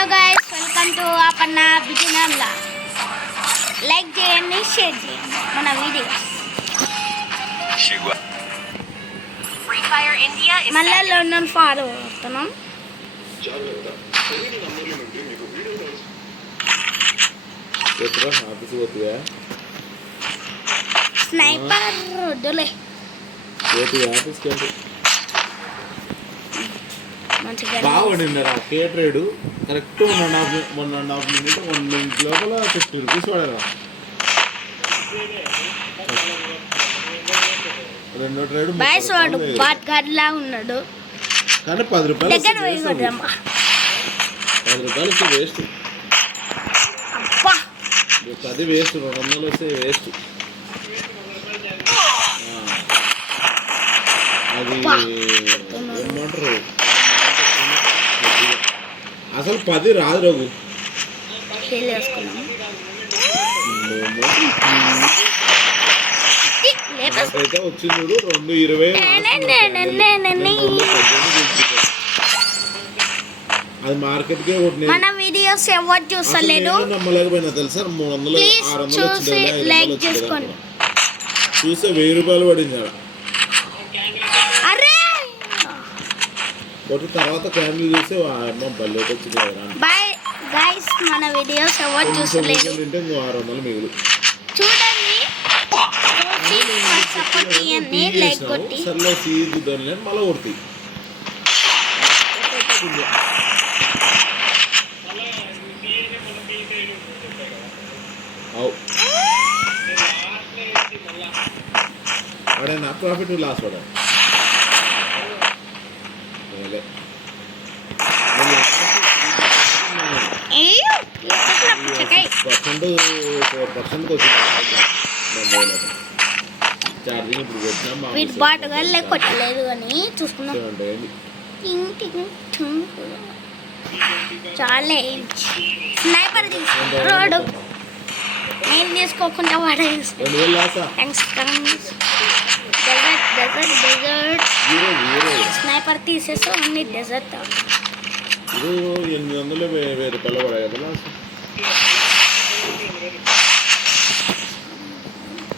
Hello guys, welcome to Aparna బిగినర్లా. Like చేయండి, share చేయండి మన వీడియోస్. మళ్ళీ లండన్ ఫాలో అవుతున్నాం. స్నైపర్ వద్దులే, బాగుండిందా కేటరేడు కరెక్ట్ 1.5 మినిట్ 1 మినిట్ లోపల 50 రూపీస్ పడరా. రెండో ట్రేడ్ గడ్లా ఉన్నాడు కానీ 10 రూపాయలు 10 రూపాయలు వేస్ట్. అది వేస్ట్, 200 వస్తే వేస్ట్. అది ఏమంటారు, అసలు 10 రాదు రఘు. అయితే వచ్చింది 2.20. అది మార్కెట్కే మన వీడియోస్ ఎవరు చూస్తలేరు, నమ్మలేకపోయినా తెలుసా. 300 600 లైక్ చేసుకోండి. చూస్తే 1000 రూపాయలు పడింది అక్కడ. కొట్టి తర్వాత క్యాన్లు చూస్తే అమ్మ బల్లెకి వచ్చింది. బై గైస్, మన వీడియోస్ ఎవరు చూస్తలేరు, 600 మిగులు చూడండి. సపోర్ట్ చేయండి, లైక్ కొట్టి. సర్లే సీజుదాన్ని మళ్ళీ కొడుతుంది. వాడే నా ప్రాఫిట్ లాస్ వాడా. ఛార్జింగ్ ఇప్పుడు పెట్టినా కొట్టలేదు కానీ చూసుకున్నాం. చాలా స్నైపర్ తీసుకున్నాడు, నేను తీసుకోకుండా వాడే స్నైపర్ తీసేసి అన్ని డెజర్ట్. 800 1000 రూపాయలు పడాయి కదా లాస్ట్.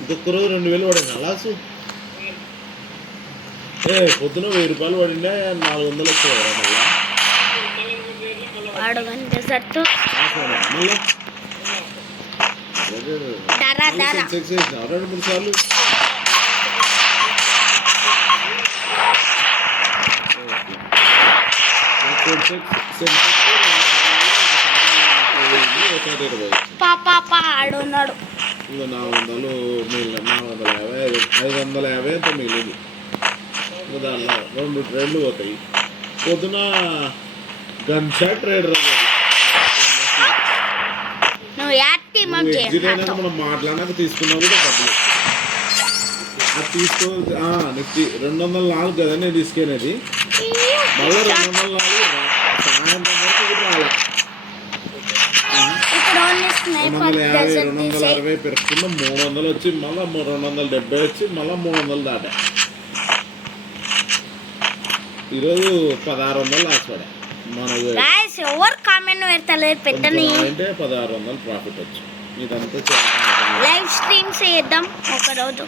ఇంకొక రోజు 2000 పడింది లాస్ట్. పొద్దున 1000 రూపాయలు పడిండే, 400 వచ్చాయి కదా మళ్ళీ. డెజర్ట్ మళ్ళీ 2-3 సార్లు. ఆడున్నాడు. ఇంకా 400 మిగిలిన 450 550 అంత మిగిలింది. ఇంకా దానిలో 2 ట్రేడ్లు పోతాయి. పొద్దున గన్ షాట్ ట్రేడ్ మనం మాట్లాడినాక తీసుకున్నా కూడా డబ్బులు. అది తీసుకో నెక్స్ట్ 204 కదా నేను తీసుకునేది. మళ్ళీ 204 సాయంత్రం వరకు కూడా రాలే. 250 260 పెరుక్కున్న 300 వచ్చి మళ్ళీ 270 వచ్చి మళ్ళీ 300 దాటా. ఈరోజు 1600 లాస్ట్ పడా. ఎవరు కామెంట్ పెడతలేదు, పెట్టని అంటే 1600 ప్రాఫిట్ వచ్చు. ఇదంతా లైవ్ స్ట్రీమ్స్ చేద్దాం ఒక రోజు.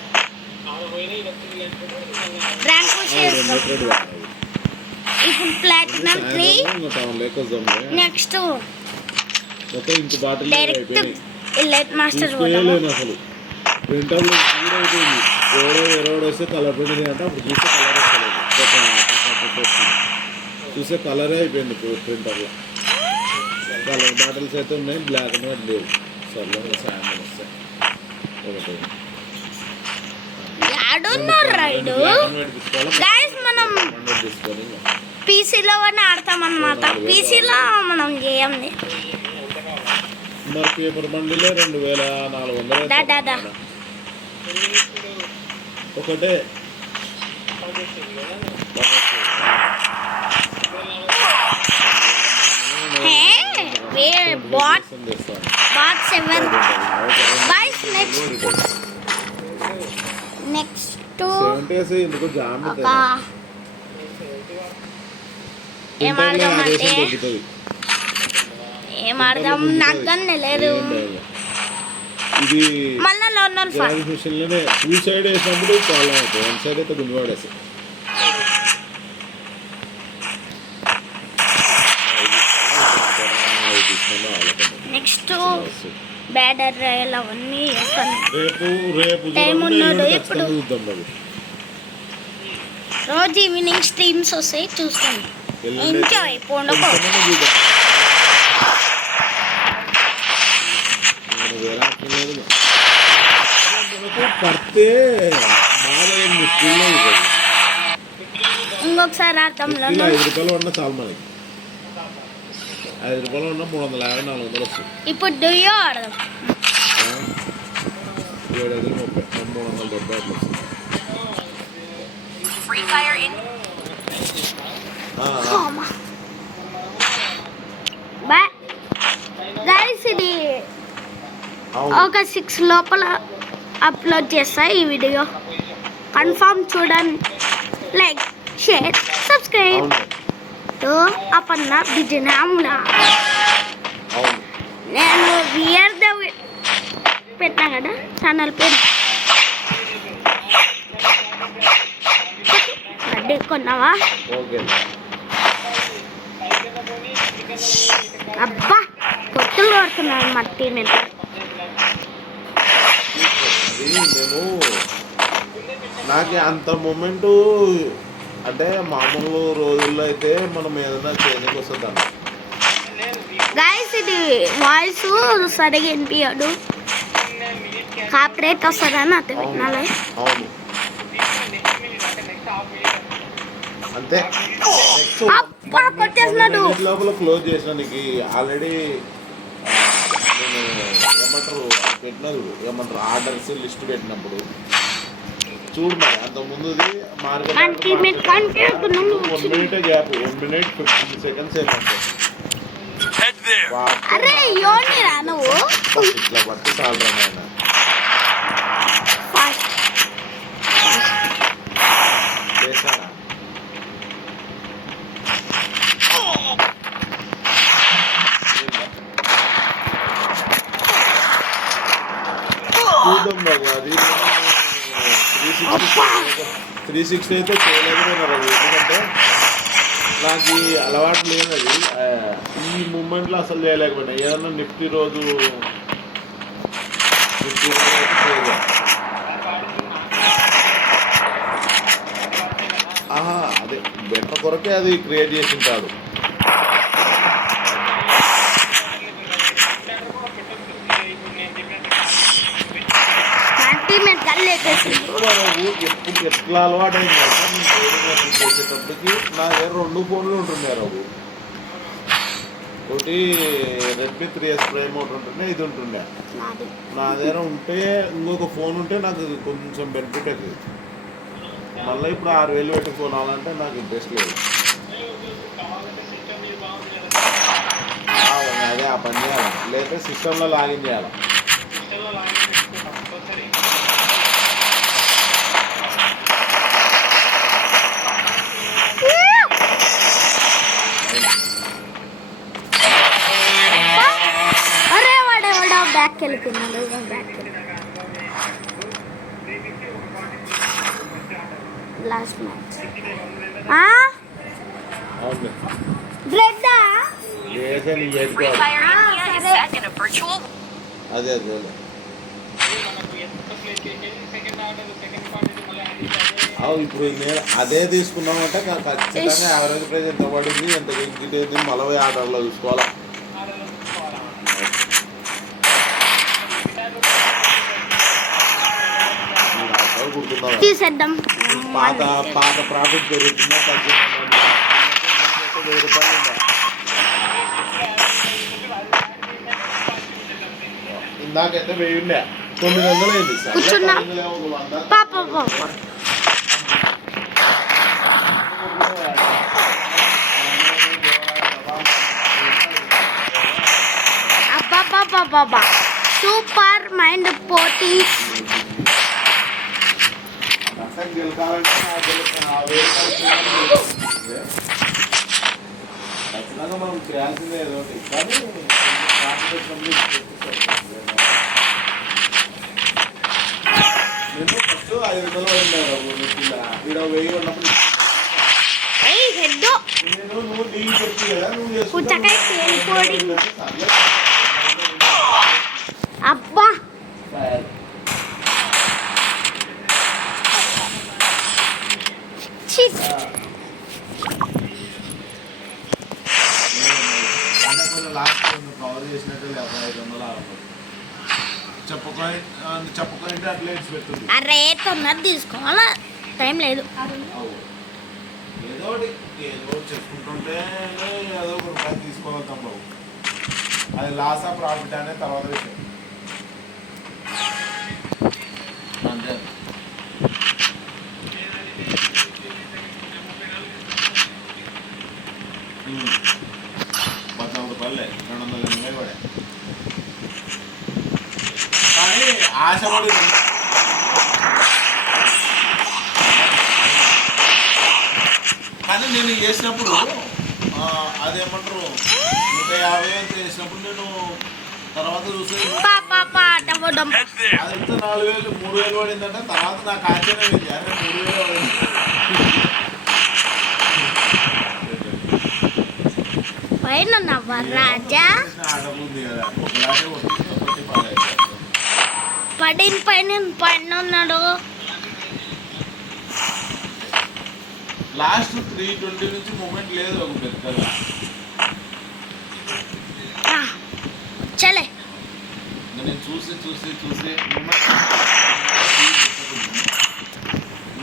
ఇప్పుడు ప్లాటినం 3 నెక్స్ట్ ఇంక బాటిల్ డైరెక్ట్ మాస్టర్ పోలేను అసలు. ప్రింటర్లో కూడా అయిపోయింది. ఎవడో వస్తే కలర్ ప్రింట్ అంటే అప్పుడు చూస్తే కలర్ వస్తలేదు. చూసే కలరే అయిపోయింది ప్రింటర్లో. కలర్ బాటిల్స్ అయితే ఉన్నాయి, బ్లాక్ అండ్ వైట్ లేవు. సర్లే సాయంత్రం వస్తాయి. మనం పీసీలో ఆడతాం అన్నమాట. పీసీలో మనం చేయండి. మరి పేపర్ బండిలే 2400 ఒకటే. నెక్స్ట్ ఎందుకు జామ్ ఏమాడదామంటే ఏం ఆడదాం నాకు కానీ లేదు. ఇది మళ్ళీ లోన్ గ్యాస్ మిషన్లోనే టూ సైడ్ వేసినప్పుడు ప్రాబ్లం అవుతుంది. వన్ సైడ్ అయితే గుంజువాడేసి నెక్స్ట్ బ్యాటర్ రాయల్ అవన్నీ వేస్తాను. రేపు టైం ఉన్నాడు ఇప్పుడు. చూద్దాం మరి. రోజు ఈవినింగ్ స్ట్రీమ్స్ వస్తాయి చూస్తాను. ఎంజాయ్ పోండో పడితే ఇంకొకసారి అర్థంలో 5 రూపాయలు ఉన్న చాలు మనకి. 5 రూపాయలు ఉన్న 350 400 వస్తుంది. ఇప్పుడు డుయో ఆడదాం. 730 370 అట్లా వస్తుంది. గైస్ ఇది ఒక 6 లోపల అప్లోడ్ చేస్తా ఈ వీడియో. కన్ఫర్మ్ చూడండి. Like share subscribe to అపన్న బిజినాములా. నేను వియర్ ద పెట్టా కదా ఛానల్ పేరు. అడ్డే కొన్నావా? అబ్బా కొత్తలు కొడుతున్నాను మట్టి మీద. నేను నాకు అంత మూమెంటు అంటే మామూలు రోజుల్లో అయితే మనం ఏదైనా చేయడానికి వస్తుంది అన్న. గైస్ ఇది వాయిస్ సరిగా వినిపించడు, కాపరేట్ వస్తుందని అర్థం వినాలి. అవును అంతే. కొట్టేసినాడు లోపల క్లోజ్ చేసినానికి ఆల్రెడీ నేను ఏమంటారు పెట్టినది ఏమంటారు ఆర్డర్స్ లిస్ట్ పెట్టినప్పుడు చూడు మరి అంత ముందుది market 1 minute gap 1 minute 15 seconds ఏంటంటే అరే యోనిరా నువ్వు ఇట్లా పట్టి చాలు రామాయణ చేశాడా చూద్దాం బాబు. అది 360 అయితే చేయలేకపోయినా రవి. ఎందుకంటే నాకు ఈ అలవాటు లేదు. అది ఈ మూమెంట్లో అసలు చేయలేకపోయినా. ఏదన్నా నిఫ్టీ రోజు అయితే చేయలేదు. అదే బెంట కొరకే అది క్రియేట్ చేసి ఉంటాడు. ఎప్పుడు ఎట్లా అలవాటు అయింది అంటే నేను ట్రేడింగ్ చేసేటప్పటికి నా దగ్గర 2 ఫోన్లు ఉంటున్నాయి రావు. ఒకటి రెడ్మీ 3S ప్రైమ్ ఒకటి ఉంటుండే, ఇది ఉంటుండే. నా దగ్గర ఉంటే ఇంకొక ఫోన్ ఉంటే నాకు కొంచెం బెనిఫిట్ అవుతుంది. మళ్ళీ ఇప్పుడు 6000 పెట్టి ఫోన్ అవ్వాలంటే నాకు ఇంట్రెస్ట్ లేదు. అదే ఆ పని చేయాలి, లేకపోతే సిస్టంలో లాగిన్ చేయాలి. బ్యాక్ వెళ్ళిపోయినాడు. లాస్ట్ మ్యాచ్ అదే అదే ఇప్పుడు నేను అదే తీసుకున్నామంటే ఖచ్చితంగా యావరేజ్ ప్రైస్ ఎంత పడింది, ఎంత గిట్టేది మళ్ళీ ఆర్డర్లో చూసుకోవాలా. తీసేద్దాం. పాత ప్రాఫిట్ పెరుగుతుందా తగ్గుతుందా? 1000 రూపాయలు ఉందా? ఇందాకైతే 1000 ఉండే, 900 అయింది సార్. అబ్బా సూపర్ మైండ్ పోటీ. ఖచ్చితంగా మనం చేయాల్సిందే ఏదో ఒకటి. కానీ నేను ఫస్ట్ 500 పడింది ఇక్కడ 1000 ఉన్నప్పుడు హెడ్ నువ్వు నీళ్ళు చెప్పి కదా నువ్వు పుచ్చకాయ తేలిపోయింది. అబ్బా కవర్ చేసినట్టు లేదా 500 చెప్పకుండా అట్లా ఇచ్చి పెడుతుంది. ఆ రేట్ ఉన్నది తీసుకోవాలా, టైం లేదు. ఏదో ఒకటి చెప్పుకుంటుంటే ఏదో ఒక రూపాయలు తీసుకోవాలి తప్ప అది లాస్ ఆఫ్ ప్రాఫిట్ అనే తర్వాత విషయం. అంతే. రూపాయలే 280 పడే కానీ ఆశపడి కానీ నేను చేసినప్పుడు అదేమంటారు 150 ఎంత చేసినప్పుడు నేను తర్వాత చూసి అదంతా 4000 3000 పడిందంటే తర్వాత నాకు ఆశ్చర్యం ఏంటి అరే 3000 పడింది. పైన రాజా పడిన పైన ఉన్నాడు. లాస్ట్ 320 నుంచి మూమెంట్ లేదు ఒక పెద్దగా. చలే నేను చూసి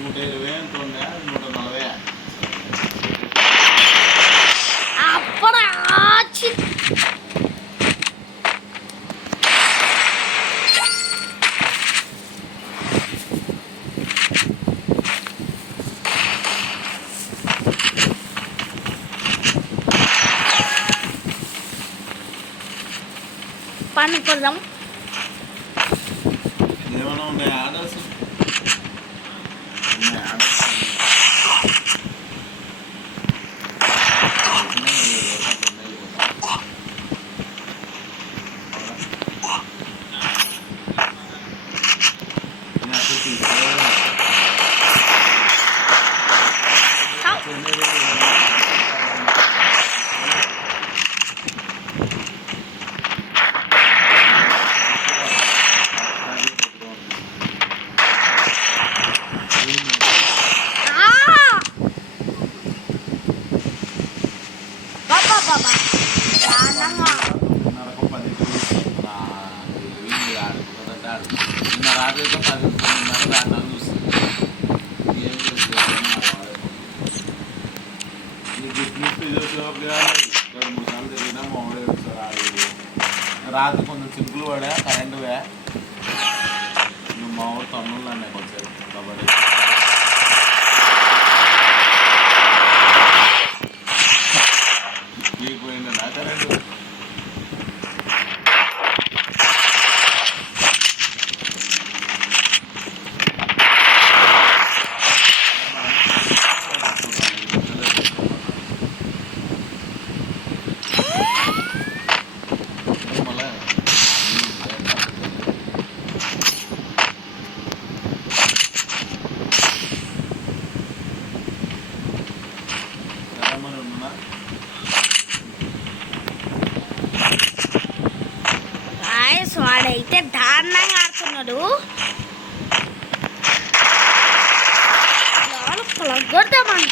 120 ఎంత ఉందా 140 అప్పుడు పనుకుందాం. ఏమైనా ఉన్నాయి ఆర్డర్స్? రాత్రితో 10 దాన్ని చూస్తుంది. ఏం చేస్తుంది ఈ గిఫ్ట్ ఇది వచ్చేటప్పుడు 2-3 సార్లు తిరిగినా మామూలుగా ఒకసారి రాత్రి కొంచెం చింపులు పడా కరెంటు నువ్వు మామూలు తన్నులు అన్నాయి కొంచెం కబడ్డీ పోయింది నా కరెంటు. వాడైతే దారుణంగా ఆడుతున్నాడు. కొడతామని